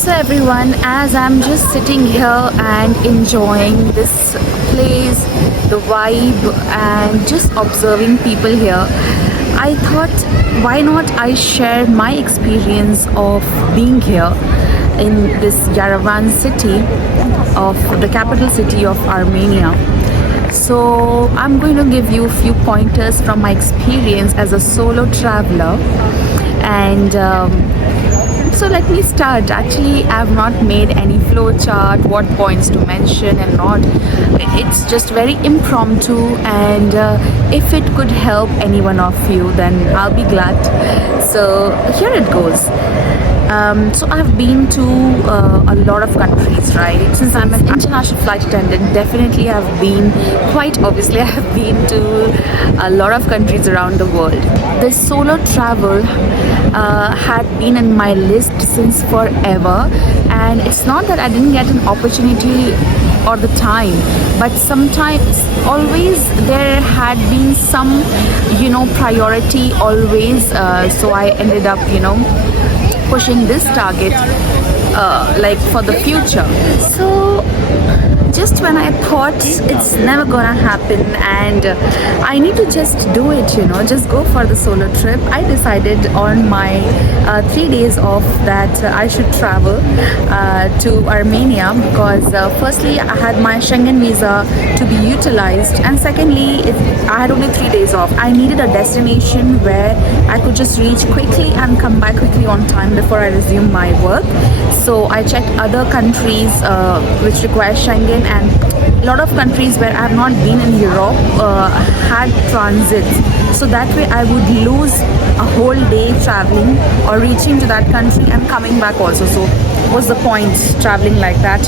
So everyone, as I'm just sitting here and enjoying this place, the vibe, and just observing people here, I thought, why not I share my experience of being here in this Yerevan city, of the capital city of Armenia. So I'm going to give you a few pointers from my experience as a solo traveler. And so let me start. Actually, I have not made any flow chart, what points to mention and not. It's just very impromptu, and if it could help any one of you, then I'll be glad. So here it goes. So I've been to a lot of countries, right? Since I'm an international flight attendant, definitely I've been, quite obviously, I have been to a lot of countries around the world. This solo travel had been in my list since forever, and it's not that I didn't get an opportunity or the time, but sometimes always there had been some, priority always. So I ended up, pushing this target like for the future. So just when I thought it's never gonna happen and I need to just do it, just go for the solo trip, I decided on my 3 days off that I should travel to Armenia, because firstly I had my Schengen visa to be utilized, and secondly I had only 3 days off. I needed a destination where I could just reach quickly and come back quickly on time before I resume my work. So I checked other countries which require Schengen, and a lot of countries where I have not been in Europe had transits. So that way I would lose a whole day traveling or reaching to that country and coming back also. So what's the point traveling like that,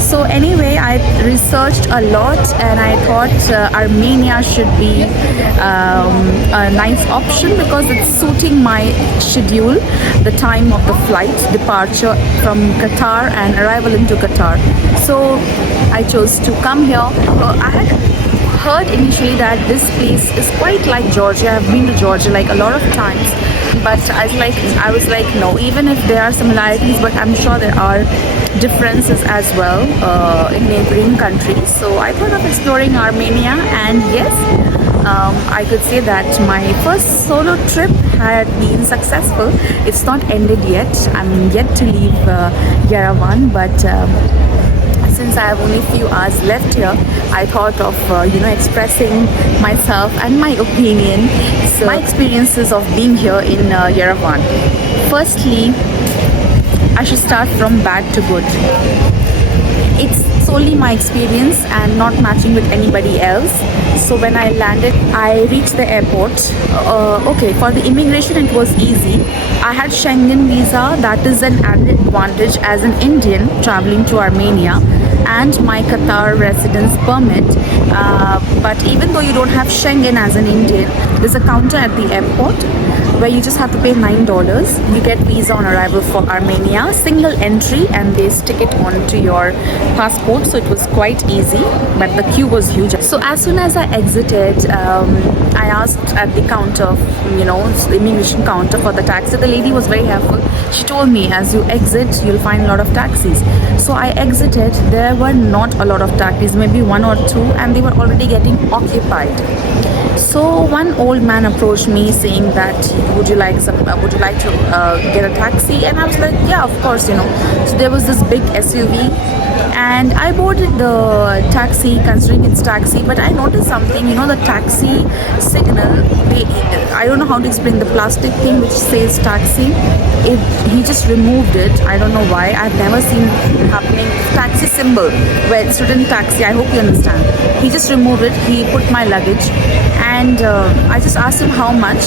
So anyway, I researched a lot and I thought Armenia should be a nice option because it's suiting my schedule, the time of the flight, departure from Qatar and arrival into Qatar. So I chose to come here. I had heard initially that this place is quite like Georgia. I've been to Georgia like a lot of times, but I was like no, even if there are similarities, but I'm sure there are differences as well in neighboring countries. So I thought of exploring Armenia, and yes, I could say that my first solo trip had been successful. It's not ended yet. I'm yet to leave Yerevan, but since I have only a few hours left here, I thought of expressing myself and my opinion. So my experiences of being here in Yerevan. Firstly, I should start from bad to good. It's solely my experience and not matching with anybody else. So when I landed, I reached the airport. Okay, for the immigration it was easy. I had Schengen visa, that is an added advantage as an Indian traveling to Armenia, and my Qatar residence permit. But even though you don't have Schengen as an Indian, there's a counter at the airport where you just have to pay $9. You get visa on arrival for Armenia, single entry, and they stick it onto your passport. So it was quite easy, but the queue was huge. So as soon as I exited, I asked at the counter, the immigration counter, for the taxi. The lady was very helpful. She told me, as you exit, you'll find a lot of taxis. So I exited. There were not a lot of taxis, maybe one or two, and they were already getting occupied. So one old man approached me saying that, would you like to get a taxi? And I was like, yeah, of course, So there was this big SUV, and I boarded the taxi considering it's taxi, but I noticed something, the taxi signal, I don't know how to explain the plastic thing which says taxi. He just removed it. I don't know why. I've never seen it happening. Taxi symbol where it's written taxi. I hope you understand. He just removed it. He put my luggage, and I just asked him how much.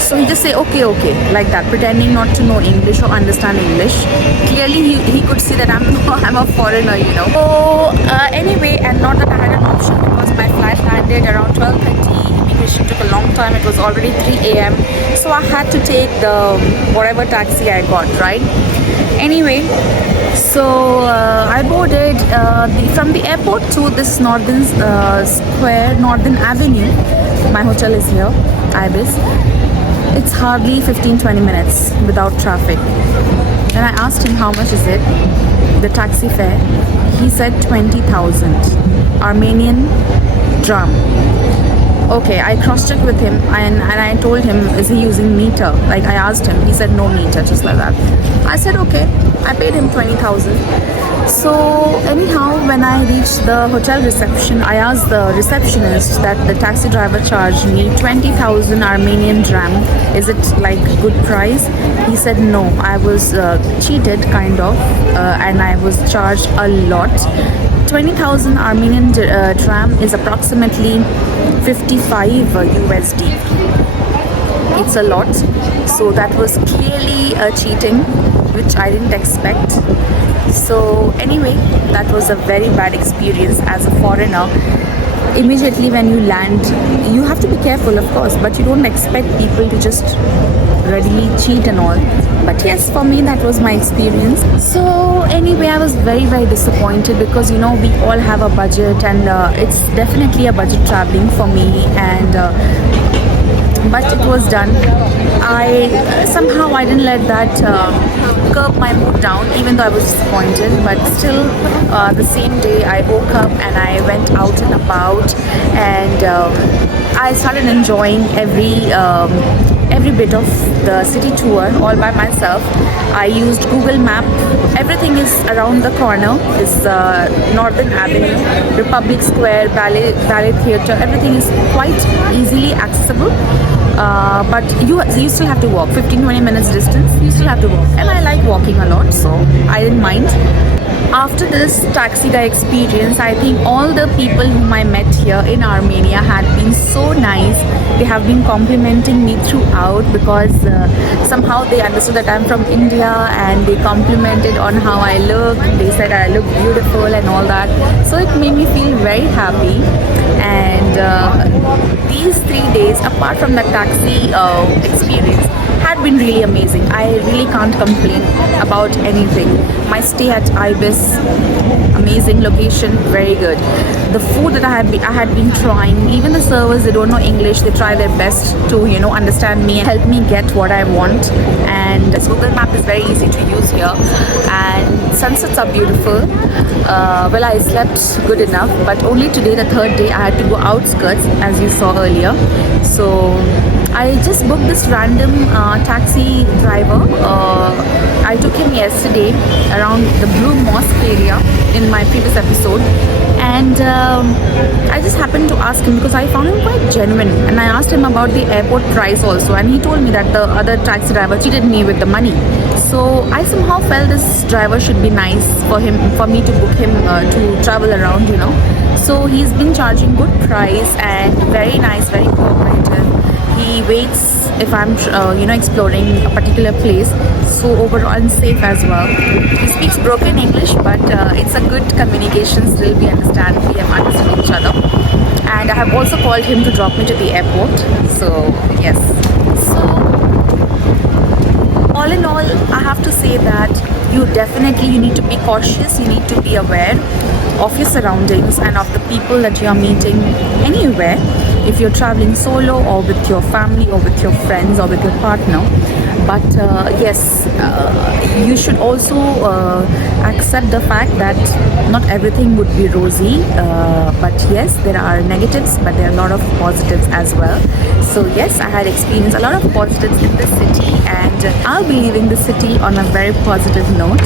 So he just say okay, like that, pretending not to know English or understand English. Clearly he could see that I'm a foreigner, So anyway, and not that I had an option because my flight landed around 12:30. Immigration took a long time. It was already 3 a.m. So I had to take the whatever taxi I got, right? Anyway, so I boarded from the airport to this Northern Avenue. My hotel is here, Ibis. It's hardly 15-20 minutes without traffic. Then I asked him how much is it, the taxi fare. He said 20,000 Armenian dram. Okay, I cross-checked with him and I told him, is he using meter? Like I asked him, he said no meter, just like that. I said okay, I paid him 20,000. So anyhow, when I reached the hotel reception, I asked the receptionist that the taxi driver charged me 20,000 Armenian dram. Is it like good price? He said no, I was cheated kind of, and I was charged a lot. 20,000 Armenian dram is approximately 55 USD. It's a lot. So that was clearly cheating, which I didn't expect. So anyway, that was a very bad experience as a foreigner. Immediately when you land, you have to be careful, of course, but you don't expect people to just readily cheat and all. But yes, for me that was my experience. So anyway, I was very disappointed because, you know, we all have a budget, and it's definitely a budget traveling for me, and but it was done. I somehow I didn't let that curb my mood down, even though I was disappointed. But still, the same day I woke up and I went out and about, and I started enjoying every bit of the city tour all by myself. I used Google Map. Everything is around the corner. It's Northern Avenue, Republic Square, Ballet Theatre. Everything is quite easily accessible. But you still have to walk 15-20 minutes distance. You still have to walk, and I like walking a lot, so I didn't mind. After this taxi guy experience, I think all the people whom I met here in Armenia had been so nice. They have been complimenting me throughout because somehow they understood that I'm from India, and they complimented on how I look. They said I look beautiful and all that. So it made me feel very happy. And these 3 days, apart from the taxi experience, had been really amazing. I really can't complain about anything. My stay at Ibis, amazing location, very good. The food that I had been trying, even the servers, they don't know English, they try their best to, you know, understand me and help me get what I want. And Google Map is very easy to use here, and sunsets are beautiful. Well, I slept good enough, but only today, the third day, I had to go outskirts, as you saw earlier. So I just booked this random taxi driver. I took him yesterday around the Blue Mosque area in my previous episode, and I just happened to ask him because I found him quite genuine, and I asked him about the airport price also, and he told me that the other taxi driver cheated me with the money. So I somehow felt this driver should be nice for me to book him to travel around, you know. So he's been charging good price and very nice, very cooperative. He waits if I'm you know, exploring a particular place, so overall and safe as well. He speaks broken English, but it's a good communication. Still we understand each other. And I have also called him to drop me to the airport. So yes, so all in all, I have to say that you need to be cautious. You need to be aware of your surroundings and of the people that you are meeting anywhere, if you're traveling solo or with your family or with your friends or with your partner. But yes, you should also accept the fact that not everything would be rosy, but yes, there are negatives, but there are a lot of positives as well. So yes, I had experienced a lot of positives in the city, and I'll be leaving the city on a very positive note.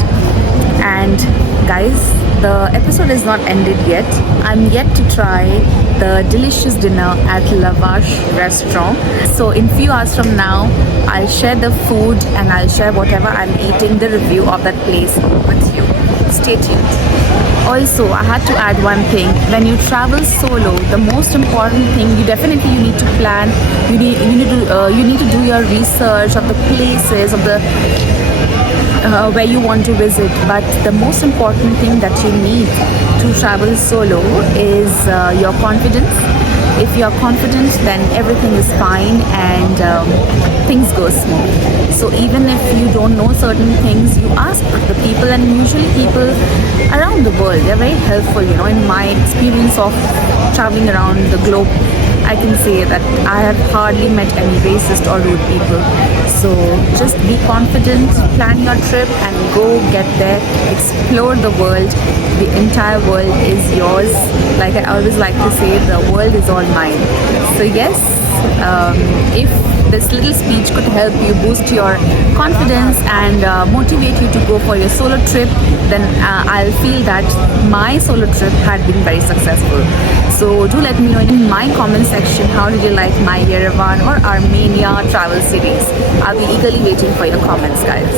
And guys, the episode is not ended yet. I'm yet to try the delicious dinner at Lavash restaurant. So in few hours from now, I'll share the food and I'll share whatever I'm eating, the review of that place with you. Stay tuned. Also, I had to add one thing. When you travel solo, the most important thing, you need to plan. You need to do your research of the places, of the where you want to visit. But the most important thing that you need to travel solo is your confidence. If you are confident, then everything is fine and things go smooth. So even if you don't know certain things, you ask the people, and usually people around the world, they're very helpful. You know, in my experience of traveling around the globe, I can say that I have hardly met any racist or rude people. So just be confident, plan your trip and go get there, explore the world. The entire world is yours. Like I always like to say, the world is all mine. So yes, if this little speech could help you boost your confidence and motivate you to go for your solo trip, then I'll feel that my solo trip had been very successful. So do let me know in my comment section, how did you like my Yerevan or Armenia travel series? I'll be eagerly waiting for your comments, guys.